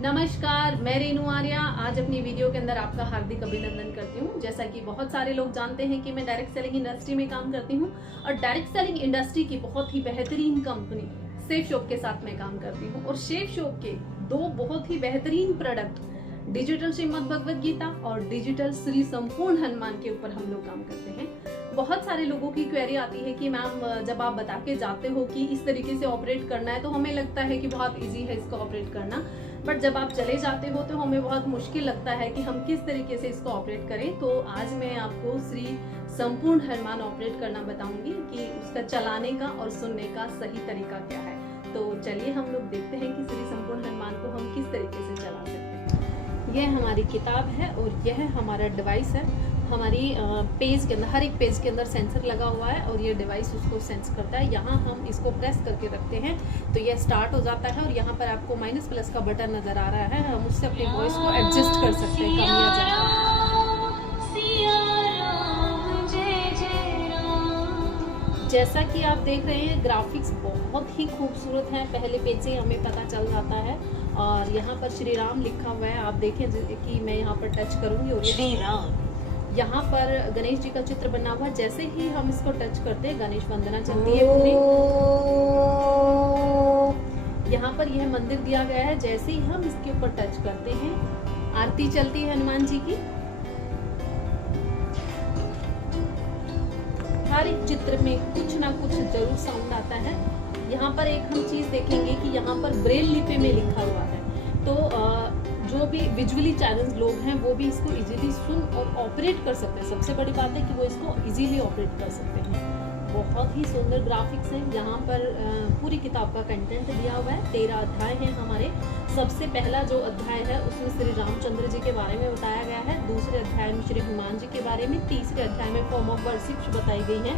नमस्कार, मैं रेनू आर्या आज अपनी वीडियो के अंदर आपका हार्दिक अभिनंदन करती हूँ। जैसा कि बहुत सारे लोग जानते हैं कि मैं डायरेक्ट सेलिंग इंडस्ट्री में काम करती हूँ और डायरेक्ट सेलिंग इंडस्ट्री की बहुत ही बेहतरीन कंपनी सेफ शॉप के साथ मैं काम करती हूँ। और सेफ शॉप के दो बहुत ही बेहतरीन प्रोडक्ट डिजिटल श्रीमद् भगवत गीता और डिजिटल श्री संपूर्ण हनुमान के ऊपर हम लोग काम करते हैं। बहुत सारे लोगों की क्वेरी आती है कि मैम जब आप बता के जाते हो कि इस तरीके से ऑपरेट करना है तो हमें लगता है कि बहुत इजी है इसको ऑपरेट करना, बट जब आप चले जाते हो तो हमें बहुत मुश्किल लगता है कि हम किस तरीके से इसको ऑपरेट करें। तो आज मैं आपको श्री संपूर्ण हनुमान ऑपरेट करना बताऊंगी कि उसका चलाने का और सुनने का सही तरीका क्या है। तो चलिए हम लोग देखते हैं कि श्री संपूर्ण हनुमान को हम किस तरीके से चला सकते हैं। यह हमारी किताब है और यह हमारा डिवाइस है। हमारी पेज के अंदर, हर एक पेज के अंदर सेंसर लगा हुआ है और ये डिवाइस उसको सेंस करता है। यहाँ हम इसको प्रेस करके रखते हैं तो यह स्टार्ट हो जाता है और यहाँ पर आपको माइनस प्लस का बटन नजर आ रहा है। हम उससे अपनी वॉइस को एडजस्ट कर सकते हैं, कम या ज्यादा। जैसा कि आप देख रहे हैं ग्राफिक्स बहुत ही खूबसूरत है, पहले पेज से हमें पता चल जाता है। और यहाँ पर श्री राम लिखा हुआ है, आप देखें कि मैं यहाँ पर टच करूंगी और श्री राम, यहाँ पर गणेश जी का चित्र बना हुआ है। जैसे ही हम इसको टच करते हैं गणेश वंदना चलती है पूरी। यहाँ पर यह मंदिर दिया गया है, जैसे ही हम इसके ऊपर टच करते हैं आरती चलती है हनुमान जी की। हर एक चित्र में कुछ ना कुछ जरूर साउंड आता है। यहाँ पर एक हम चीज देखेंगे कि यहाँ पर ब्रेल लिपि में लिखा हुआ है, तो जो भी विजुअली चैलेंज लोग हैं वो भी इसको इजीली सुन और ऑपरेट कर सकते हैं। सबसे बड़ी बात है कि वो इसको इजीली ऑपरेट कर सकते हैं। बहुत ही सुंदर ग्राफिक्स है। यहाँ पर पूरी किताब का कंटेंट दिया हुआ है। 13 अध्याय हैं हमारे। सबसे पहला जो अध्याय है उसमें श्री रामचंद्र जी के बारे में बताया गया है। दूसरे अध्याय में श्री हनुमान जी के बारे में। तीसरे अध्याय में फॉर्म ऑफ वर्शिप बताई गई है।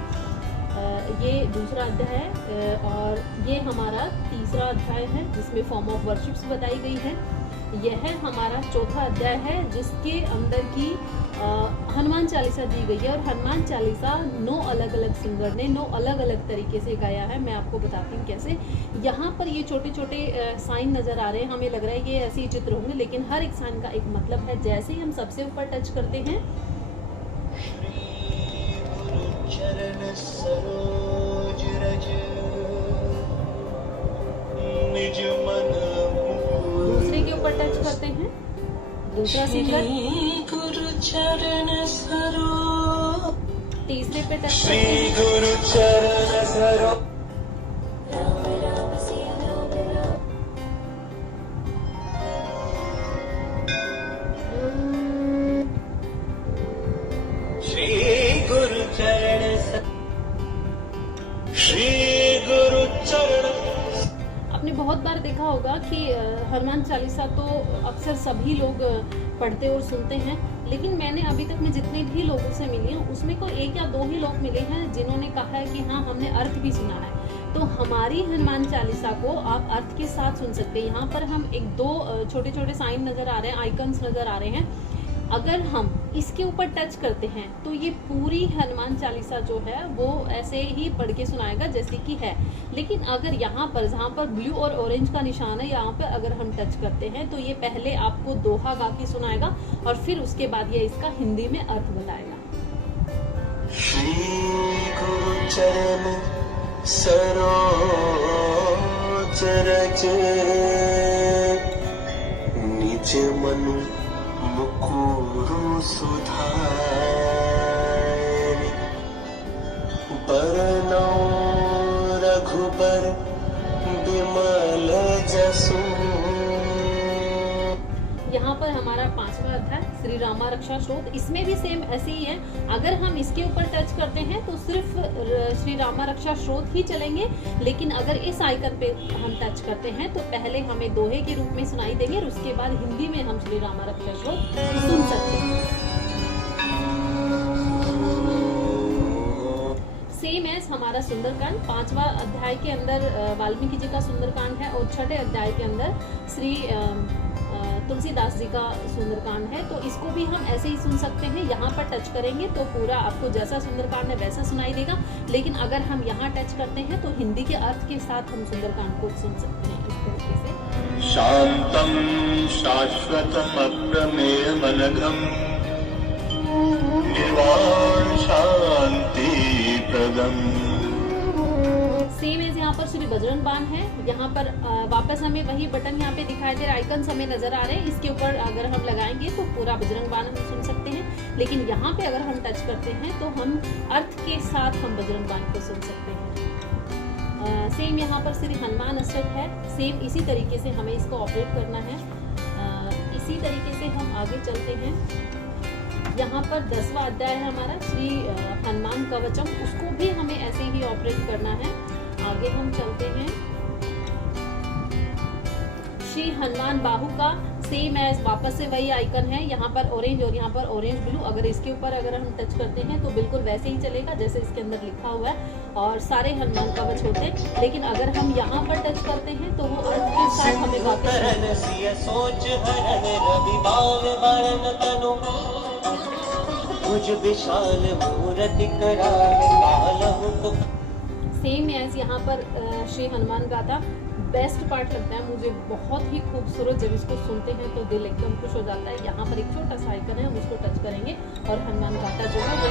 ये दूसरा अध्याय है और ये हमारा तीसरा अध्याय है जिसमें फॉर्म ऑफ वर्शिप्स बताई गई है। यह हमारा चौथा अध्याय है जिसके अंदर की हनुमान चालीसा दी गई है। और हनुमान चालीसा 9 अलग अलग सिंगर ने 9 अलग अलग तरीके से गाया है। मैं आपको बताती हूँ कैसे। यहाँ पर ये छोटे छोटे साइन नजर आ रहे हैं, हमें लग रहा है ये ऐसे ही चित्र होंगे, लेकिन हर एक साइन का एक मतलब है। जैसे ही हम सबसे ऊपर टच करते हैं दूसरे के ऊपर टच करते हैं, दूसरा सिंगर, तीसरे पे टच करते हैं, आपने बहुत बार देखा होगा कि हनुमान चालीसा तो अक्सर सभी लोग पढ़ते और सुनते हैं, लेकिन मैंने अभी तक में जितने भी लोगों से मिली हूँ उसमें कोई 1 या 2 ही लोग मिले हैं जिन्होंने कहा है कि हाँ हमने अर्थ भी सुना है। तो हमारी हनुमान चालीसा को आप अर्थ के साथ सुन सकते हैं। यहाँ पर हम 1-2 छोटे छोटे साइन नजर आ रहे हैं, आइकन्स नजर आ रहे हैं। अगर हम इसके ऊपर टच करते हैं तो ये पूरी हनुमान चालीसा जो है वो ऐसे ही पढ़ के सुनाएगा जैसे कि है। लेकिन अगर यहाँ पर जहाँ पर ब्लू और ऑरेंज का निशान है, यहाँ पर अगर हम टच करते हैं तो ये पहले आपको दोहा गा के सुनाएगा और फिर उसके बाद ये इसका हिंदी में अर्थ बताएगा। श्री गुरु चरण सरोज रज निज मनु मुकुरु सुधारि बरनौ रघुबर बिमल जसु। यहाँ पर हमारा 5वां अध्याय श्री रामा रक्षा स्रोत, इसमें भी सेम ऐसे ही है। अगर हम इसके ऊपर टच करते हैं तो सिर्फ श्री रामा रक्षा स्रोत ही चलेंगे, लेकिन अगर इस आइकन पे हम टच करते हैं तो पहले हमें दोहे के रूप में सुनाई देंगे और उसके बाद हिंदी में हम श्री रामा रक्षा स्रोत सुन सकते हैं। सेम एज हमारा सुंदरकांड 5वां अध्याय के अंदर वाल्मीकि जी का सुंदरकांड है और 6ठे अध्याय के अंदर श्री तुलसीदास जी का सुंदरकांड है। तो इसको भी हम ऐसे ही सुन सकते हैं। यहाँ पर टच करेंगे तो पूरा आपको जैसा सुंदरकांड है वैसा सुनाई देगा, लेकिन अगर हम यहाँ टच करते हैं तो हिंदी के अर्थ के साथ हम सुंदरकांड को सुन सकते हैं इस तरीके से। शांतम शाश्वतमप्रमेयमनघम् निर्वाण शांति प्रदम्। सेम एज यहाँ पर श्री बजरंग बाण है। यहाँ पर वापस हमें वही बटन यहाँ पे दिखाई दे रहा है, आइकन्स हमें नजर आ रहे हैं। इसके ऊपर अगर हम लगाएंगे तो पूरा बजरंग बाण हम सुन सकते हैं, लेकिन यहाँ पे अगर हम टच करते हैं तो हम अर्थ के साथ हम बजरंग बाण को सुन सकते हैं। सेम यहाँ पर श्री हनुमान अष्टक है। सेम इसी तरीके से हमें इसको ऑपरेट करना है। इसी तरीके से हम आगे चलते हैं। यहाँ पर 10वां अध्याय है हमारा श्री हनुमान कवचम, उसको भी हमें ऐसे ही ऑपरेट करना है। आगे हम चलते हैं। श्री हनुमान बाहु का सेम है, वापस से वही आइकन है। यहाँ पर ऑरेंज और यहाँ पर ऑरेंज ब्लू, अगर इसके ऊपर अगर हम टच करते हैं तो बिल्कुल वैसे ही चलेगा जैसे इसके अंदर लिखा हुआ है, और सारे हनुमान कवच होते हैं। लेकिन अगर हम यहाँ पर टच करते हैं तो वो अर्थ के साथ हमें गाते हैं। सेम एज यहाँ पर श्री हनुमान गाथा बेस्ट पार्ट लगता है मुझे, बहुत ही खूबसूरत। जब इसको सुनते हैं तो दिल एकदम खुश हो जाता है। यहाँ पर एक छोटा सा आइकन है, हम उसको टच करेंगे और हनुमान गाथा जो है वो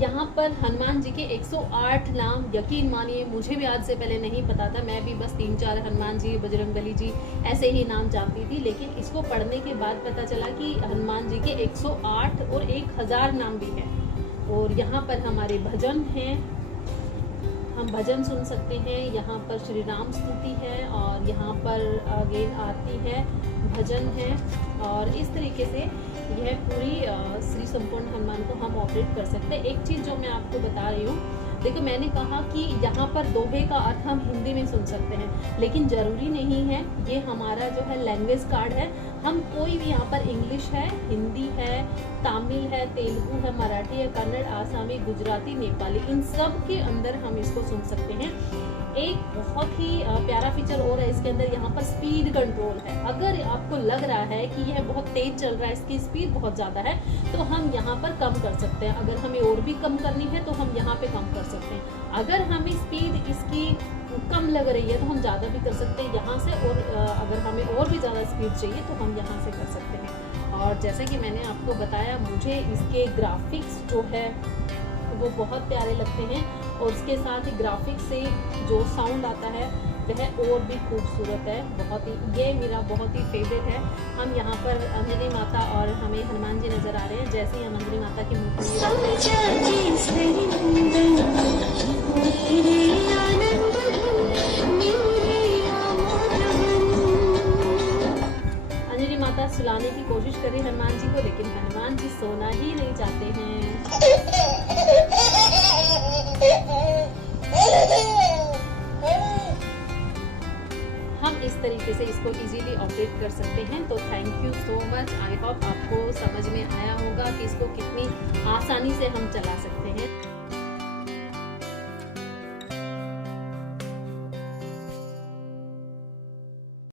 यहाँ पर हनुमान जी के 108 नाम, यकीन मानिए मुझे भी आज से पहले नहीं पता था। मैं भी बस 3-4 हनुमान जी, बजरंगबली जी ऐसे ही नाम जानती थी, लेकिन इसको पढ़ने के बाद पता चला कि हनुमान जी के 108 और 1000 नाम भी हैं। और यहाँ पर हमारे भजन हैं, हम भजन सुन सकते हैं। यहाँ पर श्री राम स्तुति है और यहाँ पर आगे आरती है, भजन है, और इस तरीके से यह पूरी श्री संपूर्ण हनुमान को हम ऑपरेट कर सकते हैं। एक चीज़ जो मैं आपको बता रही हूँ, देखो मैंने कहा कि यहाँ पर दोहे का अर्थ हम हिंदी में सुन सकते हैं, लेकिन ज़रूरी नहीं है। ये हमारा जो है लैंग्वेज कार्ड है, हम कोई भी यहाँ पर इंग्लिश है, हिंदी है, तमिल है, तेलुगु है, मराठी है, कन्नड़, आसामी, गुजराती, नेपाली, इन सब के अंदर हम इसको सुन सकते हैं। एक बहुत ही प्यारा फीचर और है इसके अंदर, यहाँ पर स्पीड कंट्रोल है। अगर आपको लग रहा है कि यह बहुत तेज चल रहा है, इसकी स्पीड बहुत ज़्यादा है, तो हम यहाँ पर कम कर सकते हैं। अगर हमें और भी कम करनी है तो हम यहाँ पे कम कर सकते हैं। अगर हमें स्पीड इसकी कम लग रही है तो हम ज़्यादा भी कर सकते हैं यहाँ से, और अगर हमें और भी ज़्यादा स्पीड चाहिए तो हम यहाँ से कर सकते हैं। और जैसे कि मैंने आपको बताया, मुझे इसके ग्राफिक्स जो है वो बहुत प्यारे लगते हैं, और उसके साथ ही ग्राफिक्स से जो साउंड आता है वह और भी खूबसूरत है। बहुत ही, ये मेरा बहुत ही फेवरेट है। हम यहाँ पर अंजनी माता और हमें हनुमान जी नजर आ रहे हैं। जैसे ही हम अंजनी माता की मूर्ति अंजनी माता सुलाने की कोशिश करी हनुमान जी को, लेकिन हनुमान जी सोना ही नहीं चाहते हैं। हम इस तरीके से इसको इजीली ऑपरेट कर सकते हैं। तो thank you so much. I hope आपको समझ में आया होगा कि इसको कितनी आसानी से हम चला सकते हैं।